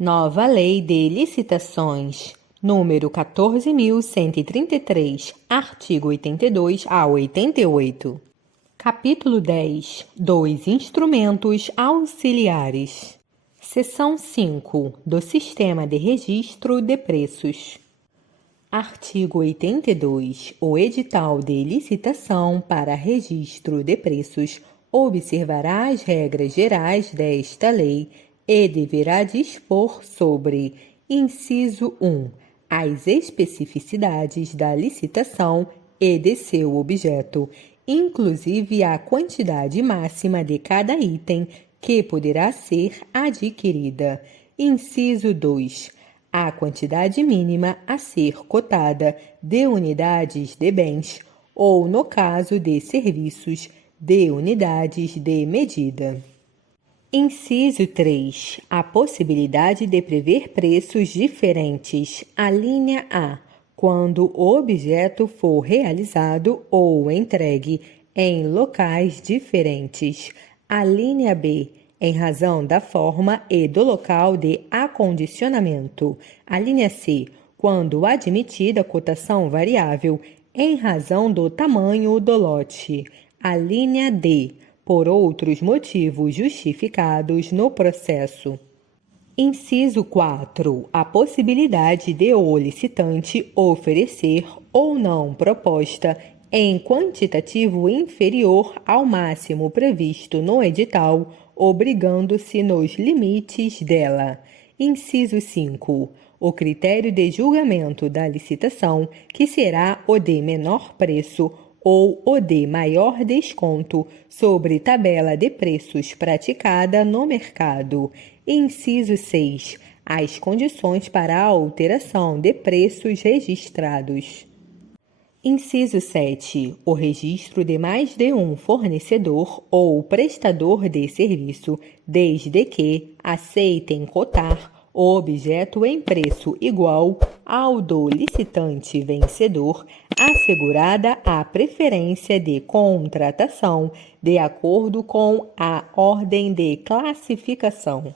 Nova Lei de Licitações, número 14.133, artigo 82 a 88. Capítulo 10. Dos instrumentos auxiliares. Seção 5. Do Sistema de Registro de Preços. Artigo 82. O edital de licitação para registro de preços observará as regras gerais desta lei e deverá dispor sobre: inciso 1. As especificidades da licitação e de seu objeto, inclusive a quantidade máxima de cada item que poderá ser adquirida. Inciso 2. A quantidade mínima a ser cotada de unidades de bens ou, no caso de serviços, de unidades de medida. Inciso 3. A possibilidade de prever preços diferentes. A linha A. Quando o objeto for realizado ou entregue em locais diferentes. A linha B. Em razão da forma e do local de acondicionamento. A linha C. Quando admitida cotação variável em razão do tamanho do lote. A linha D. Por outros motivos justificados no processo. Inciso 4. A possibilidade de o licitante oferecer ou não proposta em quantitativo inferior ao máximo previsto no edital, obrigando-se nos limites dela. Inciso 5. O critério de julgamento da licitação, que será o de menor preço ou o de maior desconto sobre tabela de preços praticada no mercado. Inciso 6. As condições para a alteração de preços registrados. Inciso 7. O registro de mais de um fornecedor ou prestador de serviço, desde que aceitem cotar o objeto em preço igual ao do licitante vencedor, assegurada a preferência de contratação de acordo com a ordem de classificação.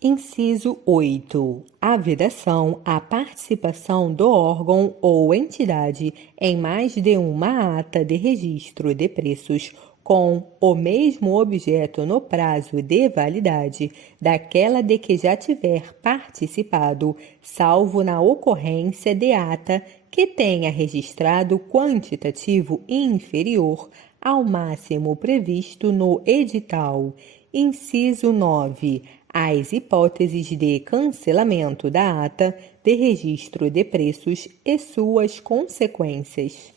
Inciso 8. A vedação à participação do órgão ou entidade em mais de uma ata de registro de preços com o mesmo objeto no prazo de validade daquela de que já tiver participado, salvo na ocorrência de ata que tenha registrado quantitativo inferior ao máximo previsto no edital. Inciso 9. As hipóteses de cancelamento da ata de registro de preços e suas consequências.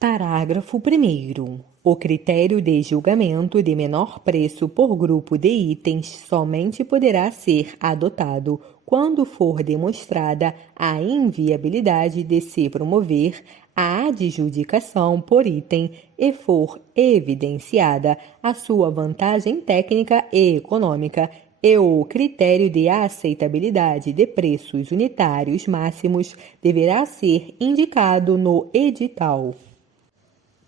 Parágrafo 1º. O critério de julgamento de menor preço por grupo de itens somente poderá ser adotado quando for demonstrada a inviabilidade de se promover a adjudicação por item e for evidenciada a sua vantagem técnica e econômica e o critério de aceitabilidade de preços unitários máximos deverá ser indicado no edital.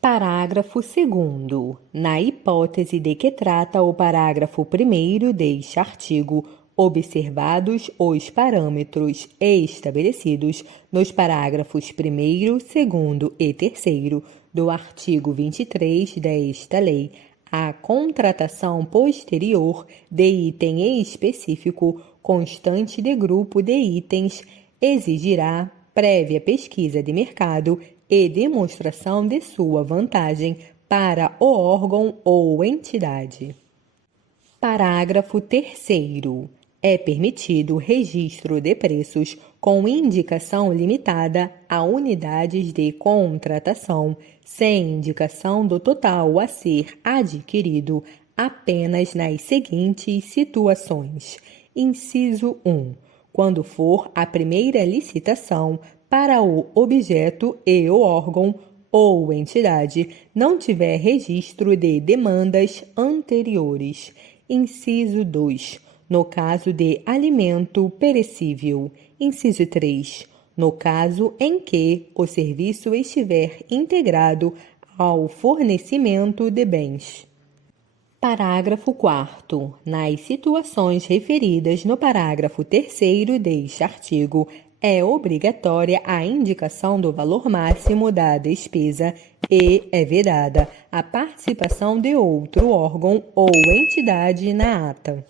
Parágrafo 2º. Na hipótese de que trata o parágrafo 1º deste artigo, observados os parâmetros estabelecidos nos parágrafos 1º, 2º e 3º do artigo 23 desta lei, a contratação posterior de item específico constante de grupo de itens exigirá prévia pesquisa de mercado e demonstração de sua vantagem para o órgão ou entidade. Parágrafo 3º. É permitido registro de preços com indicação limitada a unidades de contratação, sem indicação do total a ser adquirido, apenas nas seguintes situações. Inciso 1. Quando for a primeira licitação para o objeto e o órgão ou entidade não tiver registro de demandas anteriores. Inciso 2. No caso de alimento perecível. Inciso 3. No caso em que o serviço estiver integrado ao fornecimento de bens. Parágrafo 4º. Nas situações referidas no parágrafo 3º deste artigo, é obrigatória a indicação do valor máximo da despesa e é vedada a participação de outro órgão ou entidade na ata.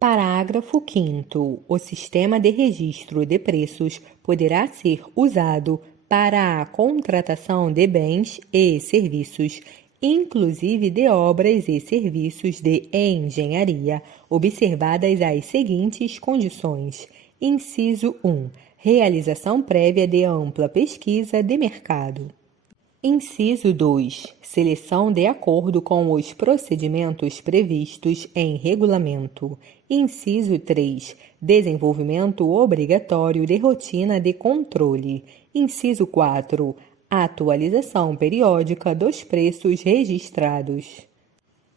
Parágrafo 5º. O sistema de registro de preços poderá ser usado para a contratação de bens e serviços, inclusive de obras e serviços de engenharia, observadas as seguintes condições. Inciso 1. Realização prévia de ampla pesquisa de mercado. Inciso 2. Seleção de acordo com os procedimentos previstos em regulamento. Inciso 3. Desenvolvimento obrigatório de rotina de controle. Inciso 4. Atualização periódica dos preços registrados.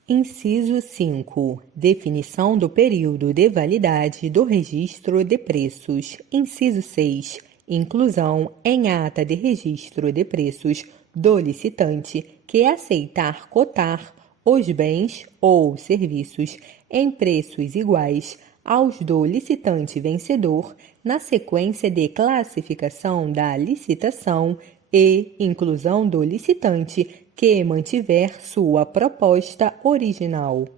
Inciso 5. Definição do período de validade do registro de preços. Inciso 6. Inclusão em ata de registro de preços do licitante que aceitar cotar os bens ou serviços em preços iguais aos do licitante vencedor na sequência de classificação da licitação e inclusão do licitante que mantiver sua proposta original.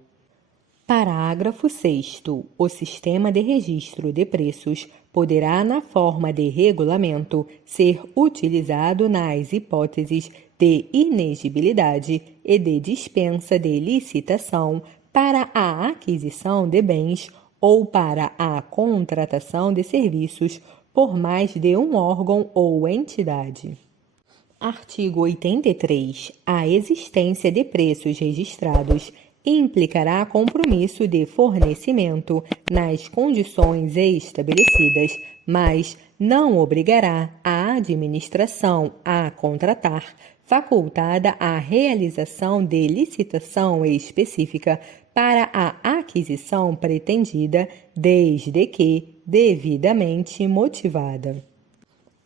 Parágrafo 6º. O sistema de registro de preços poderá, na forma de regulamento, ser utilizado nas hipóteses de inexigibilidade e de dispensa de licitação para a aquisição de bens ou para a contratação de serviços por mais de um órgão ou entidade. Artigo 83. A existência de preços registrados implicará compromisso de fornecimento nas condições estabelecidas, mas não obrigará a administração a contratar, facultada a realização de licitação específica para a aquisição pretendida, desde que devidamente motivada.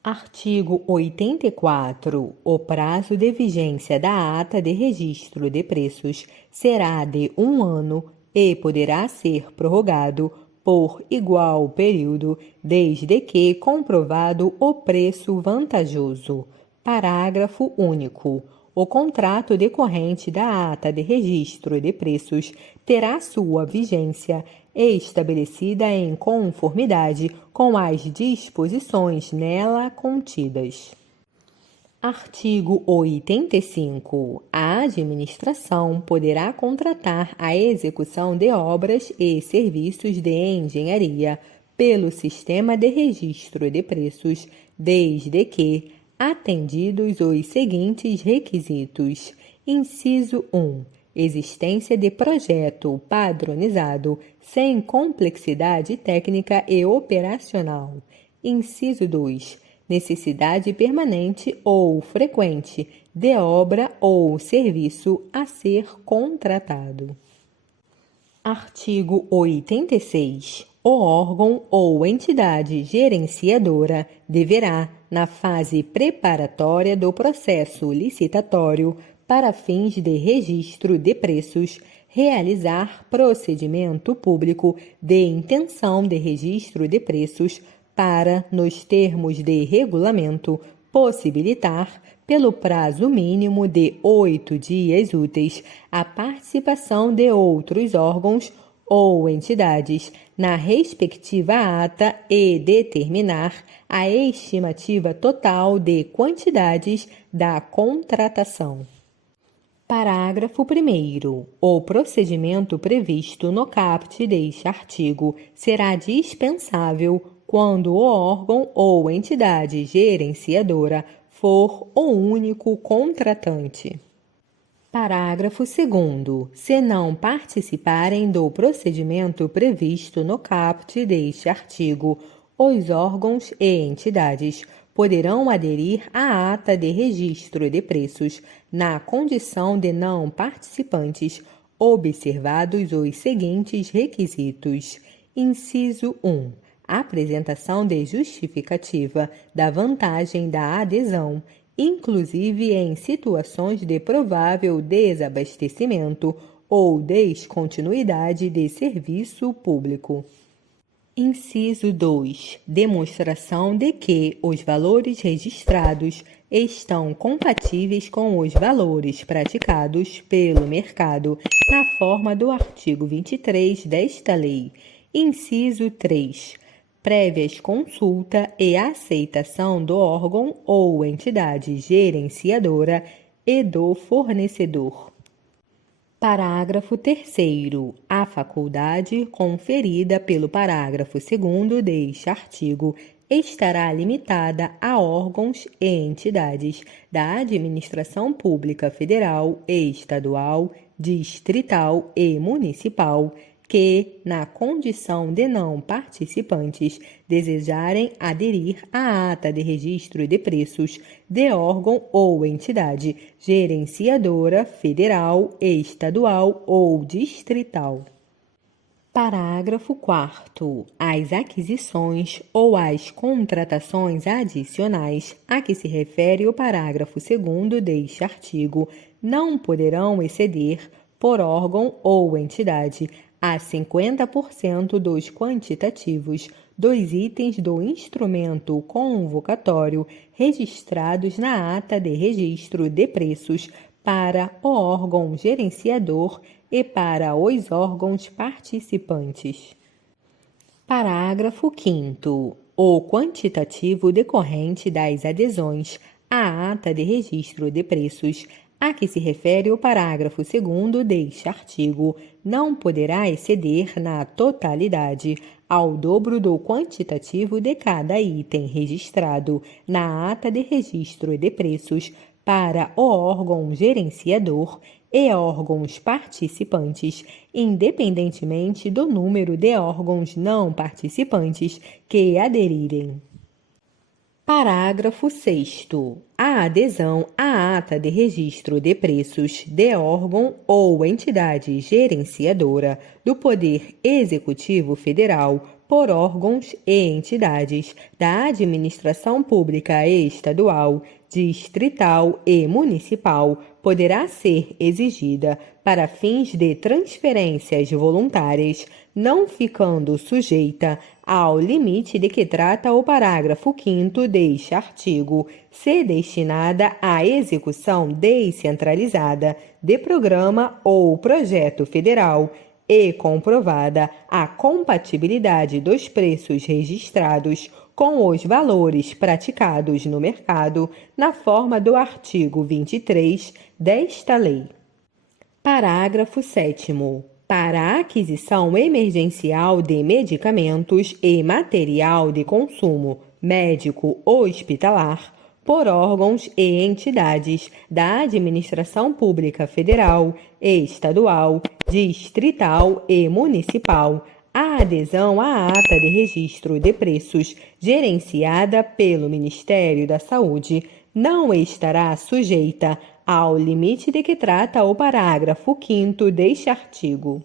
Artigo 84. O prazo de vigência da ata de registro de preços será de 1 ano e poderá ser prorrogado por igual período, desde que comprovado o preço vantajoso. Parágrafo único. O contrato decorrente da ata de registro de preços terá sua vigência estabelecida em conformidade com as disposições nela contidas. Artigo 85. A administração poderá contratar a execução de obras e serviços de engenharia pelo sistema de registro de preços, desde que atendidos os seguintes requisitos. Inciso 1. Existência de projeto padronizado, sem complexidade técnica e operacional. Inciso 2. Necessidade permanente ou frequente de obra ou serviço a ser contratado. Artigo 86. O órgão ou entidade gerenciadora deverá, na fase preparatória do processo licitatório, para fins de registro de preços, realizar procedimento público de intenção de registro de preços para, nos termos de regulamento, possibilitar, pelo prazo mínimo de 8 dias úteis, a participação de outros órgãos ou entidades na respectiva ata e determinar a estimativa total de quantidades da contratação. Parágrafo 1º. O procedimento previsto no caput deste artigo será dispensável quando o órgão ou entidade gerenciadora for o único contratante. Parágrafo 2º. Se não participarem do procedimento previsto no caput deste artigo, os órgãos e entidades poderão aderir à ata de registro de preços na condição de não participantes, observados os seguintes requisitos. Inciso 1. Apresentação de justificativa da vantagem da adesão, inclusive em situações de provável desabastecimento ou descontinuidade de serviço público. Inciso 2. Demonstração de que os valores registrados estão compatíveis com os valores praticados pelo mercado na forma do artigo 23 desta lei. Inciso 3. Prévias consulta e aceitação do órgão ou entidade gerenciadora e do fornecedor. Parágrafo 3º. A faculdade conferida pelo parágrafo 2º deste artigo estará limitada a órgãos e entidades da administração pública federal, estadual, distrital e municipal que, na condição de não participantes, desejarem aderir à ata de registro de preços de órgão ou entidade gerenciadora federal, estadual ou distrital. Parágrafo 4º. As aquisições ou as contratações adicionais a que se refere o parágrafo 2º deste artigo não poderão exceder, por órgão ou entidade, a 50% dos quantitativos dos itens do instrumento convocatório registrados na ata de registro de preços para o órgão gerenciador e para os órgãos participantes. Parágrafo 5º. O quantitativo decorrente das adesões à ata de registro de preços a que se refere o parágrafo 2º deste artigo não poderá exceder na totalidade ao dobro do quantitativo de cada item registrado na ata de registro de preços para o órgão gerenciador e órgãos participantes, independentemente do número de órgãos não participantes que aderirem. Parágrafo 6º. A adesão à ata de registro de preços de órgão ou entidade gerenciadora do Poder Executivo Federal por órgãos e entidades da administração pública estadual, distrital e municipal poderá ser exigida para fins de transferências voluntárias, não ficando sujeita ao limite de que trata o parágrafo 5º deste artigo, se destinada à execução descentralizada de programa ou projeto federal e comprovada a compatibilidade dos preços registrados com os valores praticados no mercado na forma do artigo 23 desta lei. Parágrafo 7º. Para a aquisição emergencial de medicamentos e material de consumo médico-hospitalar por órgãos e entidades da administração pública federal, estadual, distrital e municipal, a adesão à ata de registro de preços gerenciada pelo Ministério da Saúde não estará sujeita ao limite de que trata o parágrafo 5º deste artigo.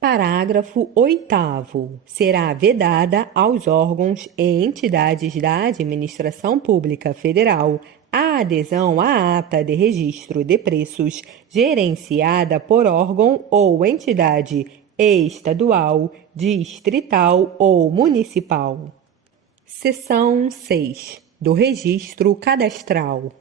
Parágrafo 8º. Será vedada aos órgãos e entidades da administração pública federal a adesão à ata de registro de preços gerenciada por órgão ou entidade estadual, distrital ou municipal. Seção 6. Do Registro Cadastral.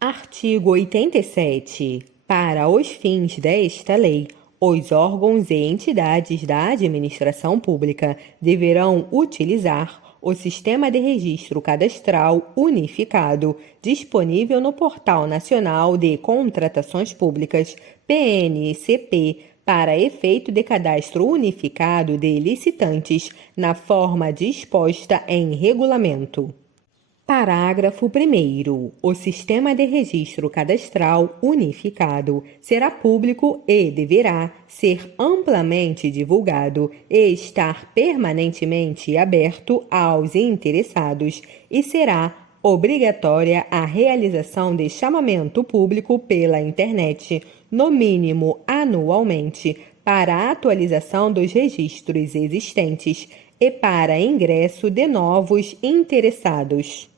Artigo 87. Para os fins desta lei, os órgãos e entidades da administração pública deverão utilizar o Sistema de Registro Cadastral Unificado, disponível no Portal Nacional de Contratações Públicas, PNCP, para efeito de cadastro unificado de licitantes, na forma disposta em regulamento. Parágrafo 1º. O Sistema de Registro Cadastral Unificado será público e deverá ser amplamente divulgado e estar permanentemente aberto aos interessados e será obrigatória a realização de chamamento público pela internet, no mínimo anualmente, para a atualização dos registros existentes e para ingresso de novos interessados.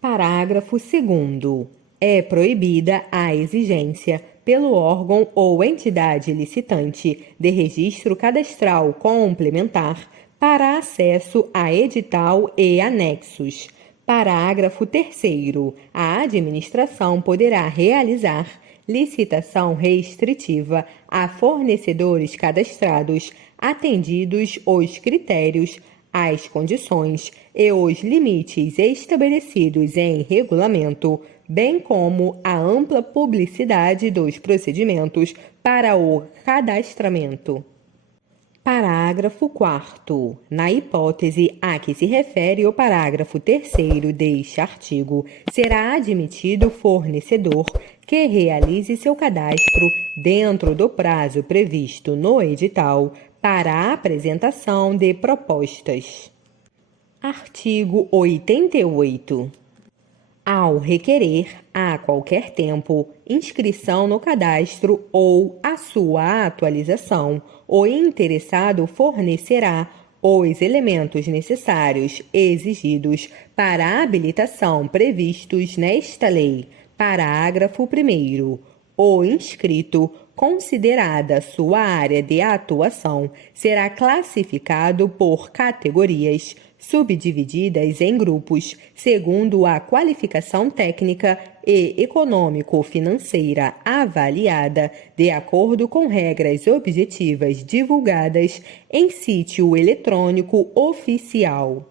Parágrafo 2º. É proibida a exigência, pelo órgão ou entidade licitante de registro cadastral complementar para acesso a edital e anexos. Parágrafo 3º. A administração poderá realizar licitação restritiva a fornecedores cadastrados, atendidos os critérios, as condições e os limites estabelecidos em regulamento, bem como a ampla publicidade dos procedimentos para o cadastramento. Parágrafo 4º. Na hipótese a que se refere o parágrafo 3º deste artigo, será admitido fornecedor que realize seu cadastro dentro do prazo previsto no edital para a apresentação de propostas. Artigo 88. Ao requerer, a qualquer tempo, inscrição no cadastro ou a sua atualização, o interessado fornecerá os elementos necessários exigidos para a habilitação previstos nesta lei. Parágrafo 1º. O inscrito, considerada sua área de atuação, será classificado por categorias, subdivididas em grupos, segundo a qualificação técnica e econômico-financeira avaliada, de acordo com regras objetivas divulgadas em sítio eletrônico oficial.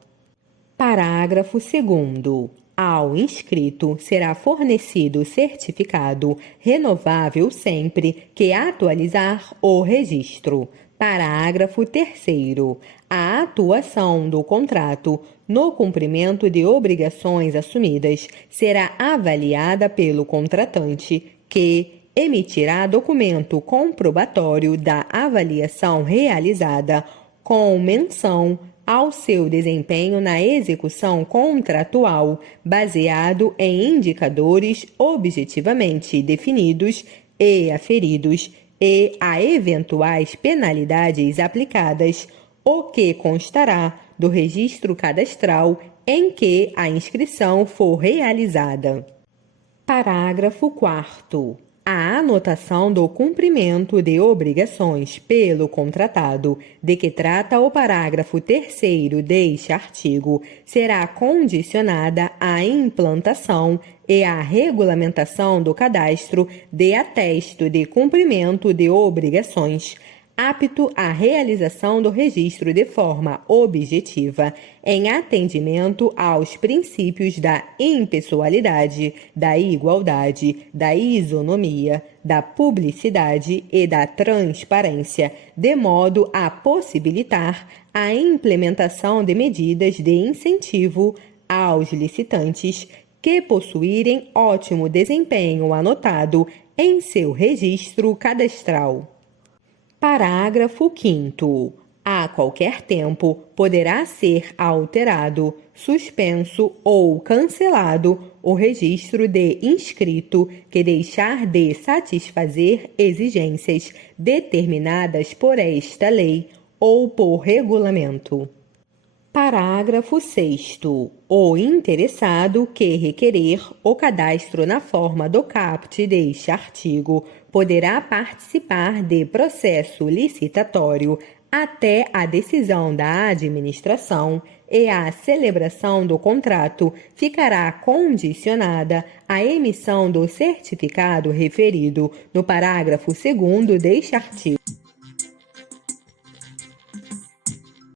Parágrafo 2º. Ao inscrito será fornecido certificado renovável sempre que atualizar o registro. Parágrafo 3º. A atuação do contrato no cumprimento de obrigações assumidas será avaliada pelo contratante, que emitirá documento comprobatório da avaliação realizada com menção ao seu desempenho na execução contratual, baseado em indicadores objetivamente definidos e aferidos, e a eventuais penalidades aplicadas, o que constará do registro cadastral em que a inscrição for realizada. Parágrafo 4º. A anotação do cumprimento de obrigações pelo contratado, de que trata o parágrafo 3º deste artigo, será condicionada à implantação e à regulamentação do cadastro de atesto de cumprimento de obrigações, apto à realização do registro de forma objetiva, em atendimento aos princípios da impessoalidade, da igualdade, da isonomia, da publicidade e da transparência, de modo a possibilitar a implementação de medidas de incentivo aos licitantes que possuírem ótimo desempenho anotado em seu registro cadastral. Parágrafo 5º. A qualquer tempo poderá ser alterado, suspenso ou cancelado o registro de inscrito que deixar de satisfazer exigências determinadas por esta lei ou por regulamento. Parágrafo 6º. O interessado que requerer o cadastro na forma do caput deste artigo poderá participar de processo licitatório até a decisão da administração, e a celebração do contrato ficará condicionada à emissão do certificado referido no parágrafo 2º deste artigo.